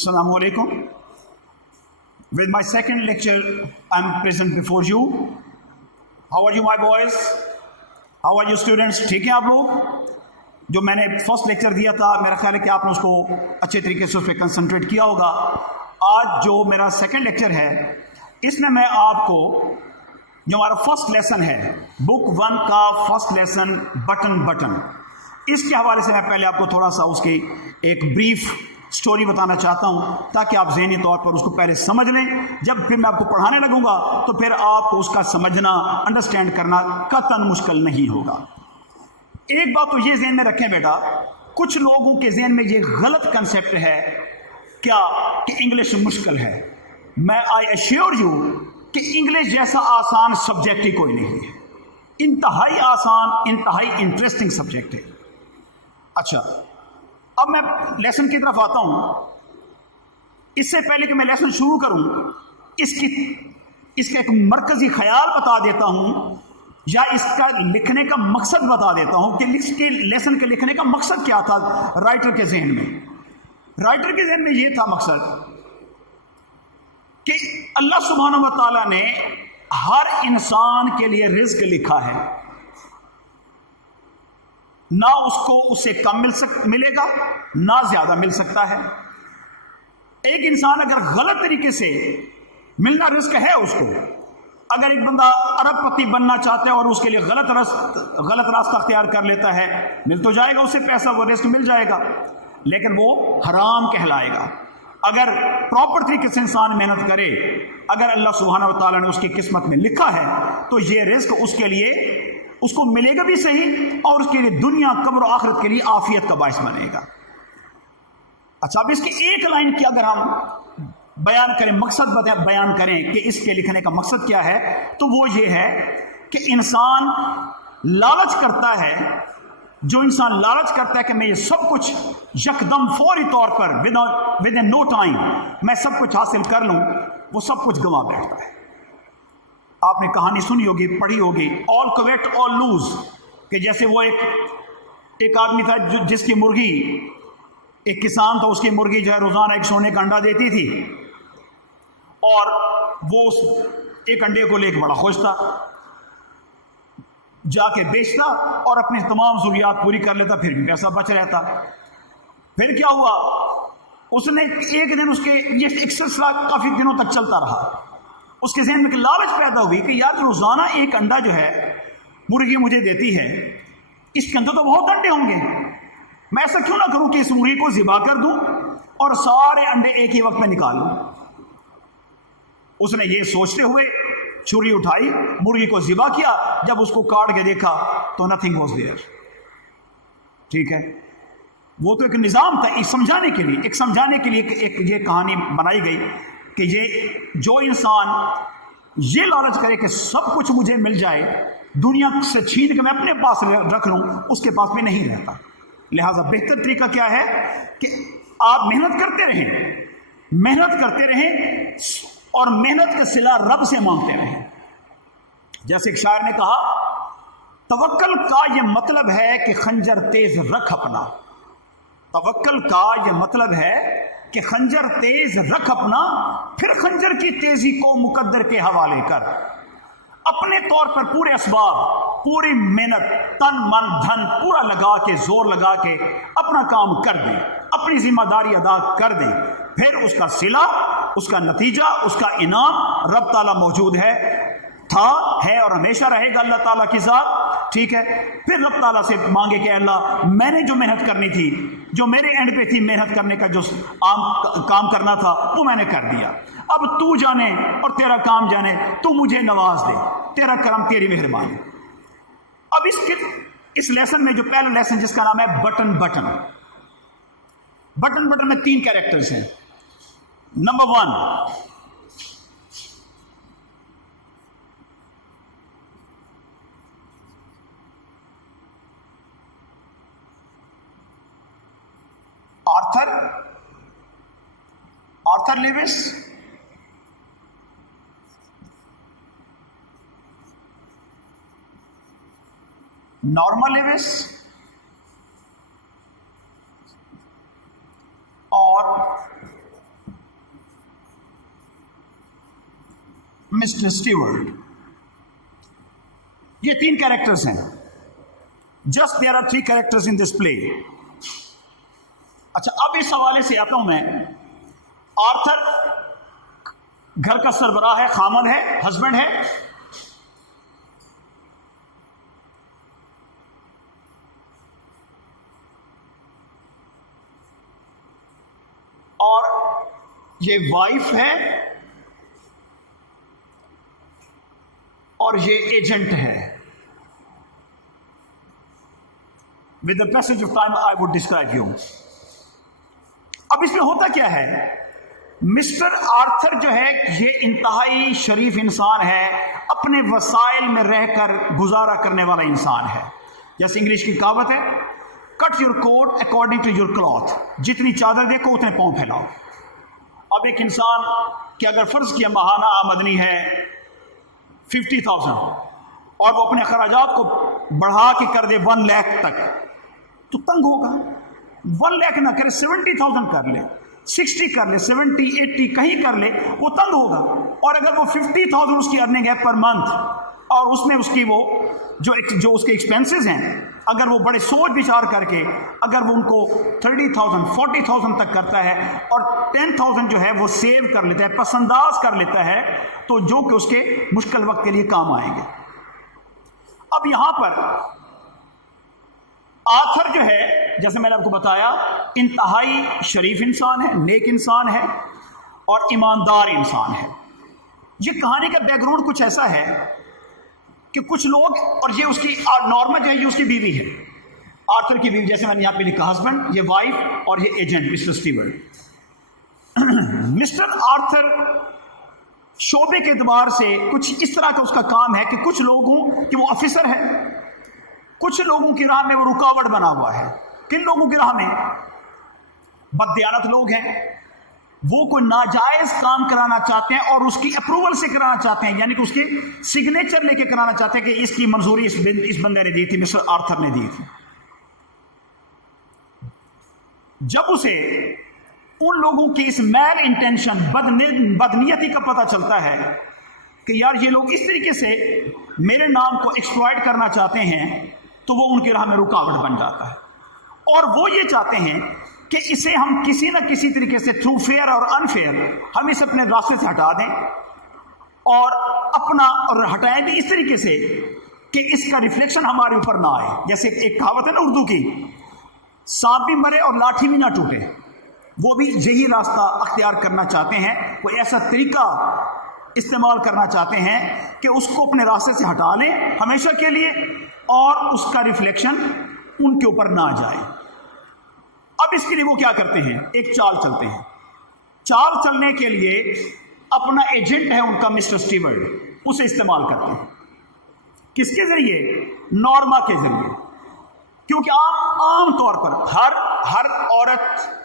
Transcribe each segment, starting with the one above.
Assalamu alaikum. With my second lecture, I'm present before you. How are you, my boys? How are you, students? ठीक है आप लोग? जो मैंने first lecture दिया था, मेरा ख्याल है कि आपने उसको अच्छे तरीके से उस पर कंसंट्रेट किया होगा। आज जो मेरा सेकंड लेक्चर है, इसमें मैं आपको जो हमारा फर्स्ट लेसन है, बुक 1 का फर्स्ट लेसन बटन, इसके हवाले से मैं पहले आपको थोड़ा सा उसकी एक ब्रीफ स्टोरी बताना चाहता हूं, ताकि आप ज़हनी तौर पर उसको पहले समझ लें। जब फिर मैं आपको पढ़ाने लगूंगा तो फिर आपको उसका समझना, अंडरस्टैंड करना कतई मुश्किल नहीं होगा। एक बात तो ये ज़हन में रखें बेटा, कुछ लोगों के ज़हन में ये गलत कंसेप्ट है क्या कि इंग्लिश मुश्किल है। मैं आई एश्योर यू कि इंग्लिश जैसा आसान सब्जेक्ट ही कोई नहीं है। इंतहाई आसान, इंतहाई इंटरेस्टिंग सब्जेक्ट है। अच्छा, अब मैं लेसन की तरफ आता हूं। इससे पहले कि मैं लेसन शुरू करूं, इसका एक मरकजी ख्याल बता देता हूं, या इसका लिखने का मकसद बता देता हूं कि इसके लेसन के लिखने का मकसद क्या था राइटर के जहन में। राइटर के जहन में यह था मकसद कि अल्लाह सुब्हानहू व तआला ने हर इंसान के लिए रिज़्क लिखा है। ना उसको उससे कम मिलेगा, ना ज्यादा मिल सकता है। एक इंसान अगर गलत तरीके से मिलना रिस्क है उसको, अगर एक बंदा अरबपति बनना चाहता है और उसके लिए गलत रास्ता अख्तियार कर लेता है, मिल तो जाएगा उससे पैसा, वो रिस्क मिल जाएगा, लेकिन वो हराम कहलाएगा। अगर प्रॉपर तरीके से इंसान मेहनत करे, अगर अल्लाह सुब्हानहू व तआला ने उसकी किस्मत में लिखा है, तो ये रिस्क उसके लिए उसको मिलेगा भी सही, और उसके लिए दुनिया, कब्र और आखिरत के लिए आफियत का बाइस बनेगा। अच्छा, अब इसकी एक लाइन की अगर हम बयान करें, मकसद बयान करें कि इसके लिखने का मकसद क्या है, तो वो ये है कि इंसान लालच करता है। जो इंसान लालच करता है कि मैं ये सब कुछ यकदम फौरी तौर पर विद इन नो टाइम मैं सब कुछ हासिल कर लूं, वो सब कुछ गंवा बैठता है। आपने कहानी सुनी होगी, पढ़ी होगी, ऑल क्वेट ऑल लूज, कि जैसे वो एक आदमी था जिसकी मुर्गी, एक किसान था, उसकी मुर्गी जो है रोजाना एक सोने का अंडा देती थी, और वो उस एक अंडे को लेकर बड़ा खुश था, जाके बेचता और अपनी तमाम जरूरियात पूरी कर लेता, फिर भी पैसा बच रहता। फिर क्या हुआ, उसने एक दिन उसके ये एक सिलसिला काफी दिनों तक चलता रहा। उसके ज़हन में लालच पैदा हुई कि यार रोजाना एक अंडा जो है मुर्गी मुझे देती है, इसके अंदर तो बहुत अंडे होंगे, मैं ऐसा क्यों ना करूं कि इस मुर्गी को ज़िबा कर दूं और सारे अंडे एक ही वक्त में निकाल लूं। उसने ये सोचते हुए छुरी उठाई, मुर्गी को ज़िबा किया, जब उसको काट के देखा तो नथिंग वाज देयर। ठीक है, वो तो एक निज़ाम था, एक समझाने के लिए एक ये कहानी बनाई गई कि ये जो इंसान ये लालच करे कि सब कुछ मुझे मिल जाए, दुनिया से छीन के मैं अपने पास रख लूं, उसके पास भी नहीं रहता। लिहाजा बेहतर तरीका क्या है कि आप मेहनत करते रहें और मेहनत का सिला रब से मांगते रहें। जैसे एक शायर ने कहा, तवक्कल का ये मतलब है कि खंजर तेज रख अपना। तवक्कल का ये मतलब है कि खंजर तेज रख अपना, फिर खंजर की तेजी को मुकद्दर के हवाले कर। अपने तौर पर पूरे असबाब, पूरी मेहनत, तन मन धन पूरा लगा के, जोर लगा के अपना काम कर दे, अपनी जिम्मेदारी अदा कर दे, फिर उसका सिला, उसका नतीजा, उसका इनाम रब ताला मौजूद है और हमेशा रहेगा अल्लाह ताला की ज़ात। ठीक है, फिर रब ताला से मांगे कि अल्लाह, मैंने जो मेहनत करनी थी, जो मेरे एंड पे थी मेहनत करने का, जो काम करना था, वो मैंने कर दिया। अब तू जाने और तेरा काम जाने, तू मुझे नवाज दे, तेरा करम, तेरी मेहरबानी। अब इस लेसन में जो पहला लेसन जिसका नाम है बटन में 3 कैरेक्टर्स हैं। नंबर 1, आर्थर लेविस, नॉर्मा लेविस और मिस्टर स्टीवर्ट। ये 3 कैरेक्टर्स हैं। Just there are 3 characters in this play. अच्छा, अब इस हवाले से आता हूं मैं। आर्थर घर का सरबराह है, खामद है, हस्बैंड है। और ये वाइफ है और ये एजेंट है। With the passage of time I would describe you. अब इसमें होता क्या है, मिस्टर आर्थर जो है ये इंतहाई शरीफ इंसान है, अपने वसाइल में रहकर गुजारा करने वाला इंसान है। जैसे इंग्लिश की कहावत है, cut your coat according to your cloth. जितनी चादर देखो उतने पांव फैलाओ। अब एक इंसान कि अगर फर्ज किया माहाना आमदनी है 50,000 और वो अपने खराजात को बढ़ा के कर दे 1 लाख तक, तो तंग होगा। 1 लाख ना करे, 70,000 कर ले, 60 कर ले, 70, 80 कहीं कर ले, वो तंग होगा। और अगर वो 50,000 उसकी अर्निंग है पर मंथ और उसमें उसकी वो जो उसके एक्सपेंसेस हैं, अगर वो बड़े सोच विचार करके अगर वो उनको 30,000 40,000 तक करता है और 10,000 जो है वो सेव कर लेता है, पसंदाज कर लेता है, तो जो कि उसके मुश्किल वक्त के लिए काम आएंगे। अब यहां पर आर्थर जो है, जैसे मैंने आपको बताया, इंतहाई शरीफ इंसान है, नेक इंसान है और ईमानदार इंसान है। ये कहानी का बैकग्राउंड कुछ ऐसा है कि कुछ लोग, और ये उसकी नॉर्मा जो है ये उसकी बीवी है, आर्थर की बीवी, जैसे मैंने यहां पे लिखा हस्बैंड, ये वाइफ और ये agent mister Stewart. Mister Arthur शोबे के एतबार से कुछ इस तरह का उसका काम है कि कुछ लोगों कि वो ऑफिसर है, कुछ लोगों की राह में वो रुकावट बना हुआ है। किन लोगों की राह में? बददियानत लोग हैं, वो कोई नाजायज काम कराना चाहते हैं और उसकी अप्रूवल से कराना चाहते हैं, यानी कि उसके सिग्नेचर लेके कराना चाहते हैं कि इसकी मंजूरी इस बंदे ने दी थी, मिस्टर आर्थर ने दी थी। जब उसे उन लोगों की इस मैल इंटेंशन, बदनीयती का पता चलता है कि यार ये लोग इस तरीके से मेरे नाम को एक्सप्लॉइट करना चाहते हैं, तो वो उनकी राह में रुकावट बन जाता है। और वो ये चाहते हैं कि इसे हम किसी ना किसी तरीके से थ्रू फेयर और अनफेयर हम इसे अपने रास्ते से हटा दें और हटाएं भी इस तरीके से कि इसका रिफ्लेक्शन हमारे ऊपर ना आए। जैसे एक कहावत है ना उर्दू की, सांप भी मरे और लाठी भी ना टूटे। वो भी यही रास्ता अख्तियार करना चाहते हैं, कोई ऐसा तरीका इस्तेमाल करना चाहते हैं कि उसको अपने रास्ते से हटा लें हमेशा के लिए और उसका रिफ्लेक्शन उनके ऊपर ना जाए। अब इसके लिए वो क्या करते हैं, एक चाल चलते हैं। चाल चलने के लिए अपना एजेंट है उनका मिस्टर स्टीवर्ट, उसे इस्तेमाल करते हैं। किसके जरिए? नॉर्मा के जरिए। क्योंकि आम तौर पर हर औरत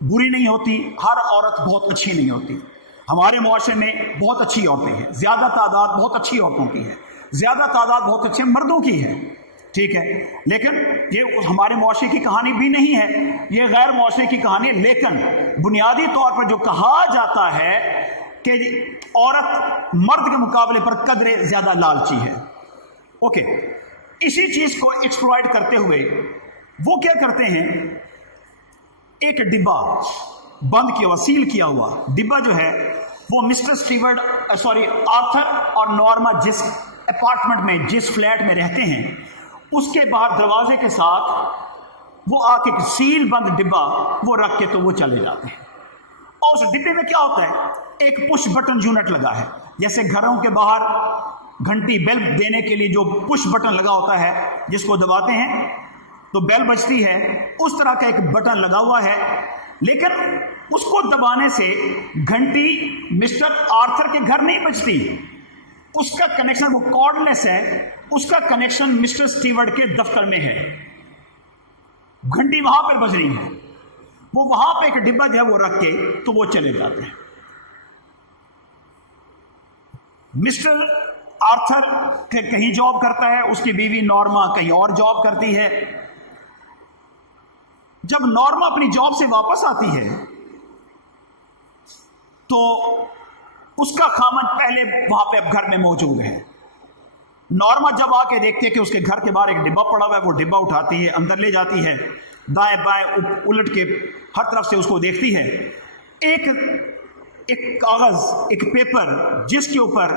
बुरी नहीं होती, हर औरत बहुत अच्छी नहीं होती। हमारे मुआशरे में बहुत अच्छी औरतें हैं, ज्यादा तादाद बहुत अच्छी औरतों की है, ज्यादा तादाद बहुत अच्छे मर्दों की है, ठीक है। लेकिन ये हमारे मुआशरे की कहानी भी नहीं है, ये गैर मुआशरे की कहानी है। लेकिन बुनियादी तौर पर जो कहा जाता है कि औरत मर्द के मुकाबले पर कदरे ज्यादा लालची है। ओके, इसी चीज को एक्सप्लॉइट करते हुए वो क्या करते हैं, एक डिब्बा बंद किया हुआ, सील किया हुआ डिब्बा जो है वो मिस्टर स्टीवर्ट आर्थर और नॉर्मा जिस अपार्टमेंट में, जिस फ्लैट में रहते हैं, उसके बाहर दरवाजे के साथ वो आके सील बंद डिब्बा वो रख के तो वो चले जाते हैं। और उस डिब्बे में क्या होता है, एक पुश बटन यूनिट लगा है। जैसे घरों के बाहर घंटी बेल देने के लिए जो पुश बटन लगा होता है, जिसको दबाते हैं तो बेल बजती है, उस तरह का एक बटन लगा हुआ है। लेकिन उसको दबाने से घंटी मिस्टर आर्थर के घर नहीं बजती, उसका कनेक्शन वो कॉर्डलेस है, उसका कनेक्शन मिस्टर स्टीवर्ट के दफ्तर में है। घंटी वहां पर बज रही है, वो वहां पे एक डिब्बा जो है वो रख के तो वो चले जाते हैं। मिस्टर आर्थर कहीं जॉब करता है, उसकी बीवी नॉर्मा कहीं और जॉब करती है। जब नॉर्मा अपनी जॉब से वापस आती है तो اس کا خامن پہلے وہاں پہ اب گھر میں موجود ہے. نارما جب آ کے دیکھتے ہیں کہ اس کے گھر کے باہر ایک ڈبہ پڑا ہوا ہے، وہ ڈبہ اٹھاتی ہے، اندر لے جاتی ہے، دائیں بائیں الٹ کے ہر طرف سے اس کو دیکھتی ہے. ایک کاغذ، ایک پیپر جس کے اوپر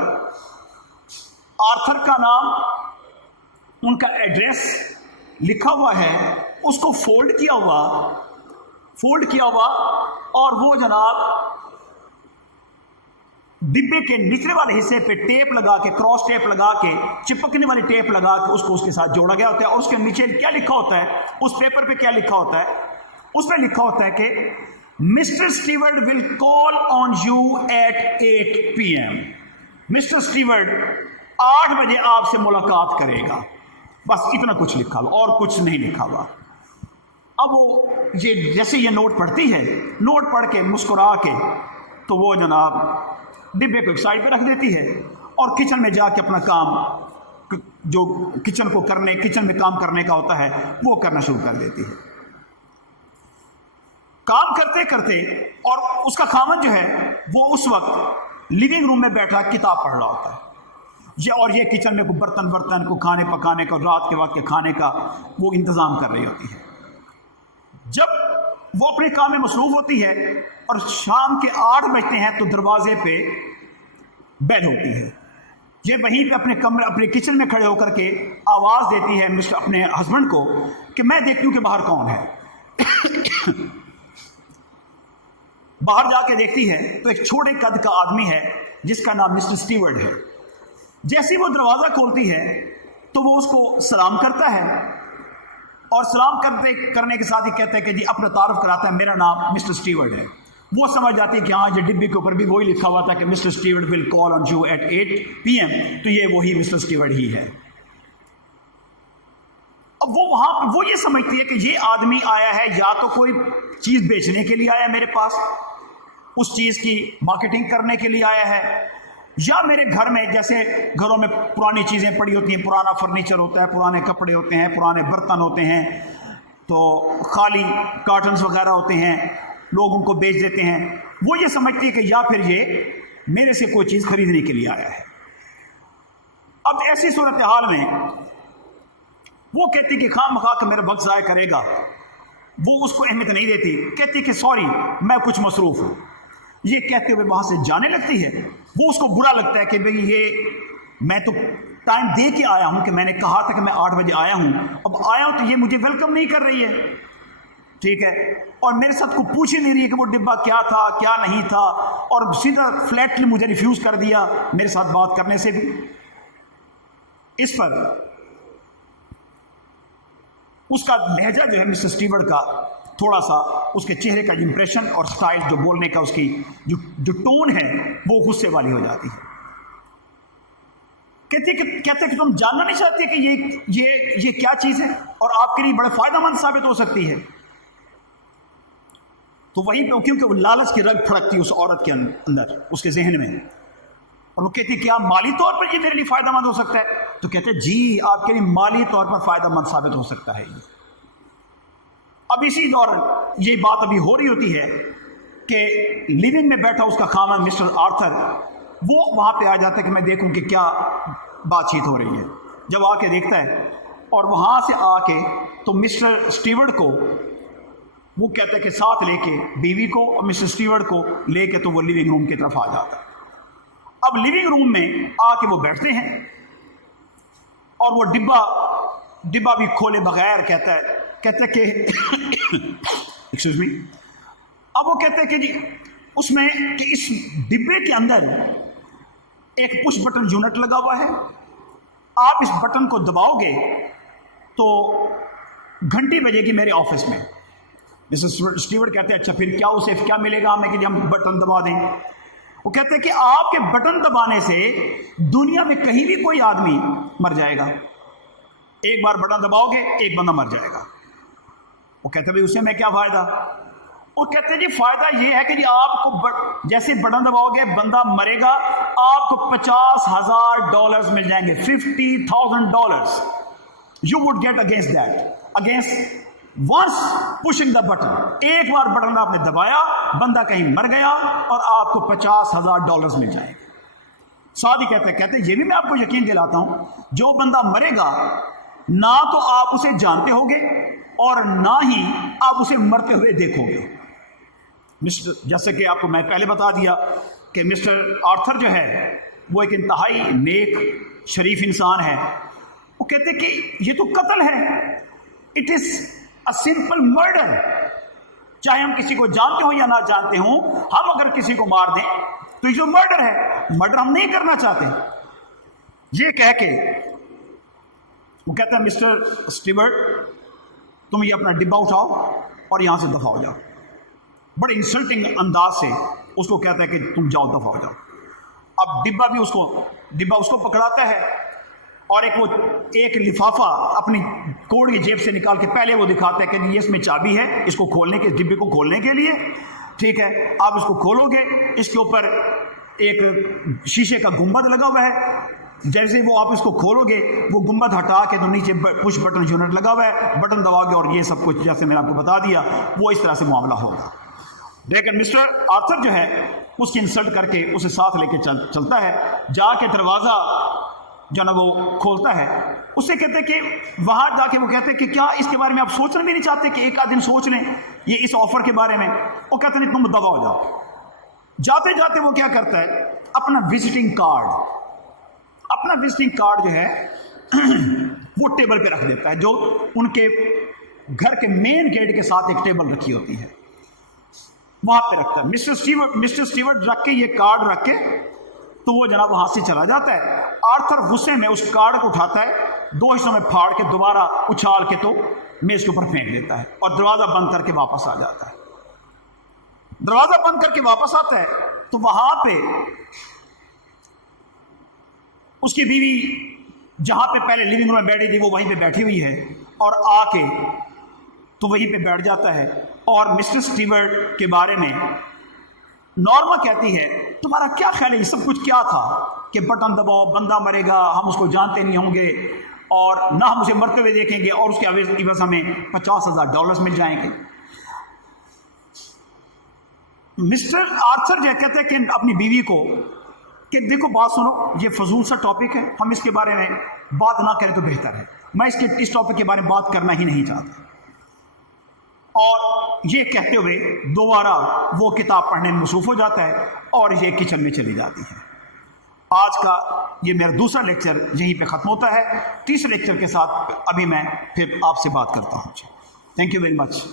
آرتھر کا نام، ان کا ایڈریس لکھا ہوا ہے، اس کو فولڈ کیا ہوا اور وہ جناب ڈبے کے نچلے والے حصے پہ ٹیپ لگا کے، کراس ٹیپ لگا کے، چپکنے والی ٹیپ لگا کے اس کو اس کے ساتھ جوڑا گیا ہوتا ہے. اور اس کے نیچے کیا لکھا ہوتا ہے، اس پیپر پہ کیا لکھا ہوتا ہے، اس پہ لکھا ہوتا ہے کہ mister Stewart will call on you at 8 PM. Mister Stewart 8 بجے آپ سے ملاقات کرے گا. بس اتنا کچھ لکھا ہوا اور کچھ نہیں لکھا ہوا. اب وہ یہ جیسے یہ نوٹ پڑھتی ہے، نوٹ پڑھ کے مسکرا کے تو وہ جناب ڈبے کو ایک سائڈ پہ رکھ دیتی ہے اور کچن میں جا کے اپنا کام جو کچن میں کام کرنے کا ہوتا ہے وہ کرنا شروع کر دیتی ہے. کام کرتے کرتے، اور اس کا خامن جو ہے وہ اس وقت لیونگ روم میں بیٹھا کتاب پڑھ رہا ہوتا ہے. اور یہ کچن میں برتن کو کھانے پکانے کا، رات کے وقت کے کھانے کا وہ انتظام کر رہی ہوتی ہے. جب وہ اپنے کام میں مصروف ہوتی ہے اور شام کے 8 بجتے ہیں تو دروازے پہ بیل ہوتی ہے. یہ وہیں پہ اپنے کچن میں کھڑے ہو کر کے آواز دیتی ہے اپنے ہسبینڈ کو کہ میں دیکھتی ہوں کہ باہر کون ہے. باہر جا کے دیکھتی ہے تو ایک چھوٹے قد کا آدمی ہے جس کا نام مسٹر اسٹیورڈ ہے. جیسے وہ دروازہ کھولتی ہے تو وہ اس کو سلام کرتا ہے اور سلام کرنے کے ساتھ ہی کہتا ہے کہ جی اپنا تعارف کراتا ہے، میرا نام مسٹر اسٹیورڈ ہے. وہ سمجھ جاتی ہے کہ ہاں یہ ڈبے کے اوپر بھی وہی لکھا ہوا تھا کہ mister Stewart will call on you at 8 PM، تو یہ وہی مسٹر اسٹیورڈ ہی ہے. اب وہ وہاں پہ وہ یہ سمجھتی ہے کہ یہ آدمی آیا ہے یا تو کوئی چیز بیچنے کے لیے آیا میرے پاس، اس چیز کی مارکیٹنگ کرنے کے لیے آیا ہے، یا میرے گھر میں جیسے گھروں میں پرانی چیزیں پڑی ہوتی ہیں، پرانا فرنیچر ہوتا ہے، پرانے کپڑے ہوتے ہیں، پرانے برتن ہوتے ہیں، تو خالی کارٹنز وغیرہ ہوتے ہیں، لوگ ان کو بیچ دیتے ہیں. وہ یہ سمجھتی ہے کہ یا پھر یہ میرے سے کوئی چیز خریدنے کے لیے آیا ہے. اب ایسی صورتحال میں وہ کہتی کہ خواہ مخواہ کہ میرا وقت ضائع کرے گا، وہ اس کو اہمیت نہیں دیتی، کہتی کہ سوری میں کچھ مصروف ہوں. یہ کہتے ہوئے وہاں سے جانے لگتی ہے. وہ اس کو برا لگتا ہے کہ بھئی یہ میں تو ٹائم دے کے آیا ہوں، کہ میں نے کہا تھا کہ میں 8 بجے آیا ہوں، اب آیا ہوں تو یہ مجھے ویلکم نہیں کر رہی ہے، ٹھیک ہے، اور میرے ساتھ کو پوچھ ہی نہیں رہی ہے کہ وہ ڈبہ کیا تھا کیا نہیں تھا، اور سیدھا فلیٹلی مجھے ریفیوز کر دیا میرے ساتھ بات کرنے سے بھی. اس پر اس کا لہجہ جو ہے مسٹر اسٹیورڈ کا تھوڑا سا، اس کے چہرے کا امپریشن اور سٹائل جو بولنے کا اس کی جو ٹون ہے وہ غصے والی ہو جاتی ہے. کہتے کہ تم جاننا نہیں چاہتے کہ یہ کیا چیز ہے اور آپ کے لیے بڑے فائدہ مند ثابت ہو سکتی ہے. تو وہیں پہ کیونکہ وہ لالچ کی رگ پھڑکتی اس عورت کے اندر، اس کے ذہن میں، اور وہ کہتی کیا مالی طور پر یہ میرے لیے فائدہ مند ہو سکتا ہے؟ تو کہتے جی آپ کے لیے مالی طور پر فائدہ مند ثابت ہو سکتا ہے. اب اسی دوران یہ بات ابھی ہو رہی ہوتی ہے کہ لیونگ میں بیٹھا اس کا خامن مسٹر آرتھر وہ وہاں پہ آ جاتا ہے کہ میں دیکھوں کہ کیا بات چیت ہو رہی ہے. جب آ کے دیکھتا ہے اور وہاں سے آ کے تو مسٹر اسٹیورڈ کو وہ کہتا ہے کہ ساتھ لے کے بیوی کو اور مسٹر اسٹیورڈ کو لے کے تو وہ لیونگ روم کی طرف آ جاتا ہے. اب لیونگ روم میں آ کے وہ بیٹھتے ہیں اور وہ ڈبہ بھی کھولے بغیر کہتا ہے کہ ایکسکیوز می. اب وہ کہتے ہیں کہ جی اس میں کہ اس ڈبے کے اندر ایک پش بٹن یونٹ لگا ہوا ہے، آپ اس بٹن کو دباؤ گے تو گھنٹی بجے گی میرے آفس میں. مسٹر اسٹیورڈ کہتے ہیں اچھا پھر کیا ملے گا ہمیں کہ ہم بٹن دبا دیں؟ وہ کہتے ہیں کہ آپ کے بٹن دبانے سے دنیا میں کہیں بھی کوئی آدمی مر جائے گا. ایک بار بٹن دباؤ گے ایک بندہ مر جائے گا. وہ کہتے ہیں اسے میں کیا فائدہ؟ وہ کہتے ہیں جی فائدہ یہ ہے کہ جی آپ کو جیسے بٹن دباؤ گے بندہ مرے گا، آپ کو $50,000 مل جائیں گے، $50,000 you would get against once pushing the button, एक बार बटन आपने दबाया, बंदा कहीं मर गया और आपको $50,000 मिल जाएंगे। सादी कहते ये भी मैं आपको यकीन दिलाता हूं, जो बंदा मरेगा ना तो आप उसे जानते होगे और ना ही आप उसे मरते हुए देखोगे। मिस्टर, जैसे कि आपको मैं पहले बता दिया कि मिस्टर आर्थर जो है वो एक इंतहाई नेक शरीफ इंसान है। वो कहते कि ये तो कत्ल है, it is a simple murder. चाहे हम किसी को जानते हो या ना जानते हो, हम अगर किसी को मार दें तो ये जो मर्डर है, मर्डर हम नहीं करना चाहते। ये कह के वो कहता है मिस्टर स्टीवर्ट, तुम ये अपना डिब्बा उठाओ और यहां से दफा हो जाओ। बड़े इंसल्टिंग अंदाज से उसको कहता है कि तुम जाओ, दफा हो जाओ। अब डिब्बा उसको पकड़ाता है और एक लिफाफा अपनी कोट की जेब से निकाल के पहले वो दिखाता है कि ये इसमें चाबी है, इसको खोलने के, डिब्बे को खोलने के लिए, ठीक है। आप इसको खोलोगे, इसके ऊपर एक शीशे का गुंबद लगा हुआ है। जैसे वो आप इसको खोलोगे, वो गुंबद हटा के तो नीचे पुश बटन यूनिट लगा हुआ है, बटन दबाओगे और ये सब कुछ जैसे मैंने आपको बता दिया वो इस तरह से मामला होगा। लेकिन मिस्टर आर्थर जो है उसकी इंसल्ट करके उसे साथ लेके चलता है, जाके दरवाजा जो ना वो खोलता है। उससे कहते हैं कि वहां जाके वो कहते हैं कि क्या इसके बारे में आप सोचना भी नहीं चाहते कि एक आध दिन सोच लें ये इस ऑफर के बारे में? वो कहते नहीं, तुम दबा हो जाओ। जाते जाते वो क्या करता है, अपना विजिटिंग कार्ड जो है वो टेबल पे रख देता है, जो उनके घर के मेन गेट के साथ एक टेबल रखी होती है, वहां पे रखता है। मिस्टर स्टीवर्ट रख के, ये कार्ड रख के तो वो जनाब वहां से चला जाता है। आर्थर गुस्से में उस कार्ड को उठाता है, 2 हिस्सों में फाड़ के दोबारा उछाल के तो मेज के ऊपर फेंक देता है और दरवाजा बंद करके वापस आ जाता है। दरवाजा बंद करके वापस आता है तो वहां पे उसकी बीवी, जहां पे पहले लिविंग रूम में बैठी थी, वो वहीं पे बैठी हुई है और आके तो वहीं पे बैठ जाता है और मिस्टर स्टीवर्ट के बारे में नॉर्मा कहती है, तुम्हारा क्या ख्याल है, ये सब कुछ क्या था कि बटन दबाओ, बंदा मरेगा, हम उसको जानते नहीं होंगे और ना हम उसे मरते हुए देखेंगे और उसके एवज हमें $50,000 मिल जाएंगे। मिस्टर आर्थर जो कहते हैं कि अपनी बीवी को कि देखो बात सुनो, ये फजूल सा टॉपिक है, हम इसके बारे में बात ना करें तो बेहतर है, मैं इस टॉपिक के बारे में बात करना ही नहीं चाहता। और ये कहते हुए दोबारा वो किताब पढ़ने में मसरूफ हो जाता है और ये किचन में चली जाती है। आज का ये मेरा दूसरा लेक्चर यहीं पे ख़त्म होता है। तीसरे लेक्चर के साथ अभी मैं फिर आपसे बात करता हूँ। Thank you very much.